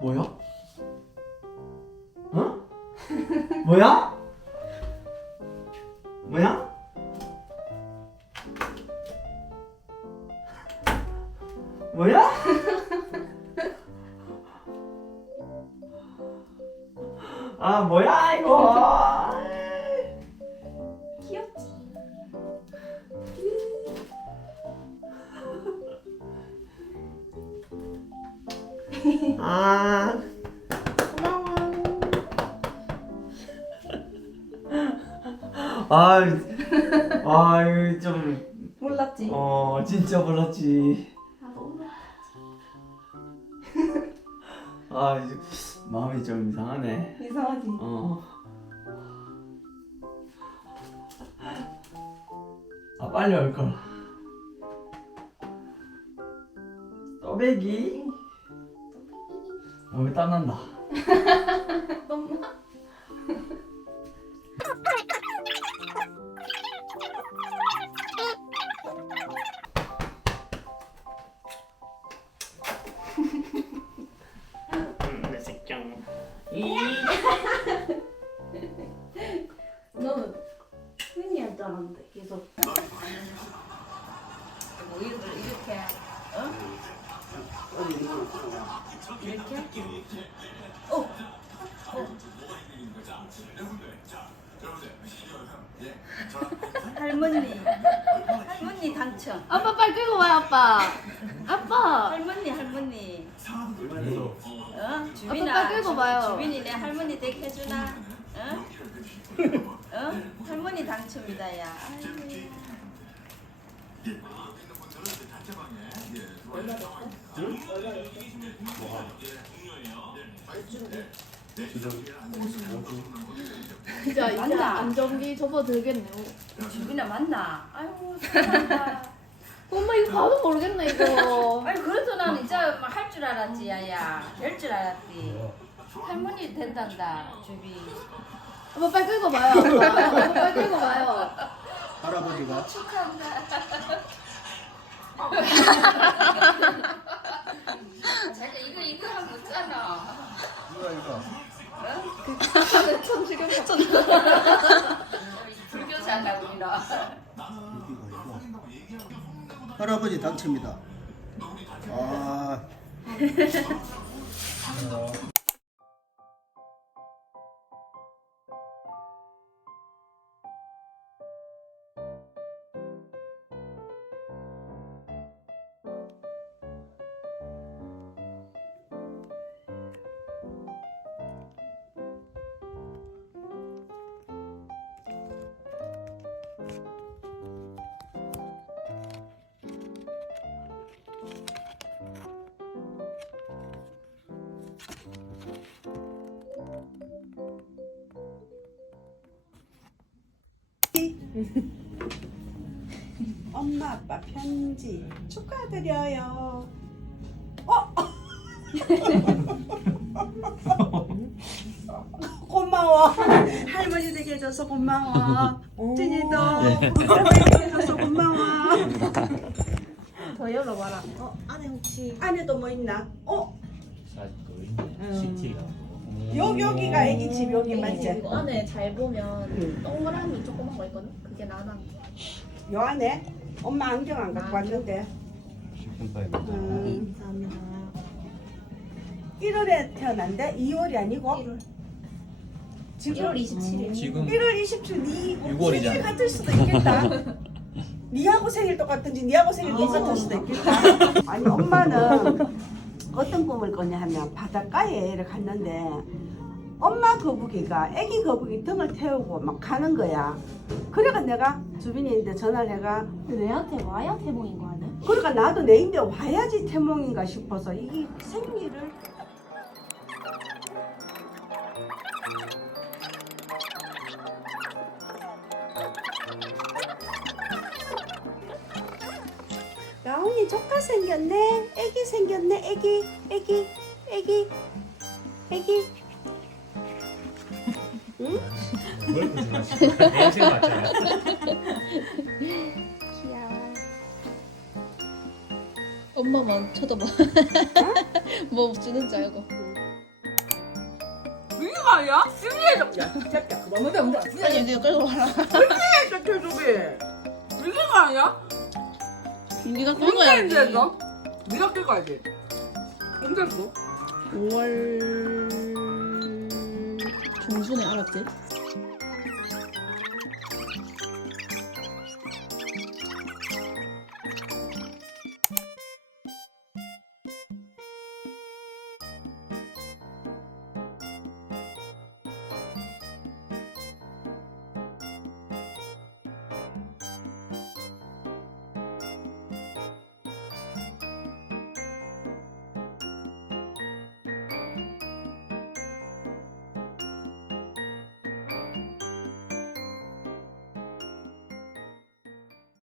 뭐야? 어? 아 뭐야 이거? 귀엽지? 아 고마워. 아, 아, 이거 좀, 몰랐지? 어, 진짜 몰랐지. 아, 이제 마음이 좀 이상하네. 이상하지? 어. 아, 빨리 올 걸. 떠배기? 어, 땀난다. 너는 할머니 할머니 당첨 아빠 빨리 끌고 와요 아빠 아빠 할머니 할머니 어? 아빠 주빈아 빨리 끌고 와요. 주빈이 내 할머니 댁 해주나? 어? 어? 할머니 당첨이다 야 아이고. 진짜 이제 맞나? 안정기 접어 들겠네 주빈아 맞나? 아이고 사랑한다. 엄마 이거 봐도 모르겠네 이거. 아니 그래도 나는 이제 할 줄 알았지 야야. 될 줄 알았지. 할머니 된단다 주비 아빠 빨리 끌고 와요. 아빠 아빠 빨리 끌고 와요. 할아버지가? 축하한다 그 천지교 불교 장갑입니다. 할아버지 당첨입니다. 아. 엄마 아빠 편지 축하드려요. 어? 고마워. 할머니 되게 해줘서 고마워. 진이도 할머니 되게 해줘서 고마워. 더 열어봐라. 어, 안에 혹시 안에도 뭐 있나? 어? 시티가 요 여기가 애기 집 여기 맞지? 이거 안에 잘 보면 동그라미 조그만 거 있거든. 그게 나나. 요 안에 엄마 안경 안 갖고 왔는데. 음, 감사합니다. 1월에 태어난데 2월이 아니고 1월. 지금 1월 27일. 지금 1월 27일 니 육월이잖아. 생일 같을 수도 있겠다. 니하고 생일 똑같은지 니하고 생일 똑같을 수도 있겠다. 아니 엄마는 어떤 꿈을 꿨냐 하면 바닷가에 이렇게 갔는데 엄마 거북이가 애기 거북이 등을 태우고 막 가는 거야. 그래가 내가 주빈이한테 전화를 해가 내한테 와야 태몽인 거 아니야? 그러니까 나도 내인데 와야지 태몽인가 싶어서 이 생리를 라온이 조카 생겼네 애기 생겼네 애기 애기 애기 애기 뭘 거짓말하시고 냄새 맡잖아요. 귀여워. 엄마만 쳐다봐. 뭐 주는 줄 알고. 이거 아니야? 승리해줘. 야, 진짜 그만 못해 못해. 아니 내가 끌고 와라. 계속이. 이게가 아니야? 네가 언제. 이제 너? 네가 끌고 와야지. 언제 뭐? 5월 중순에 알았지?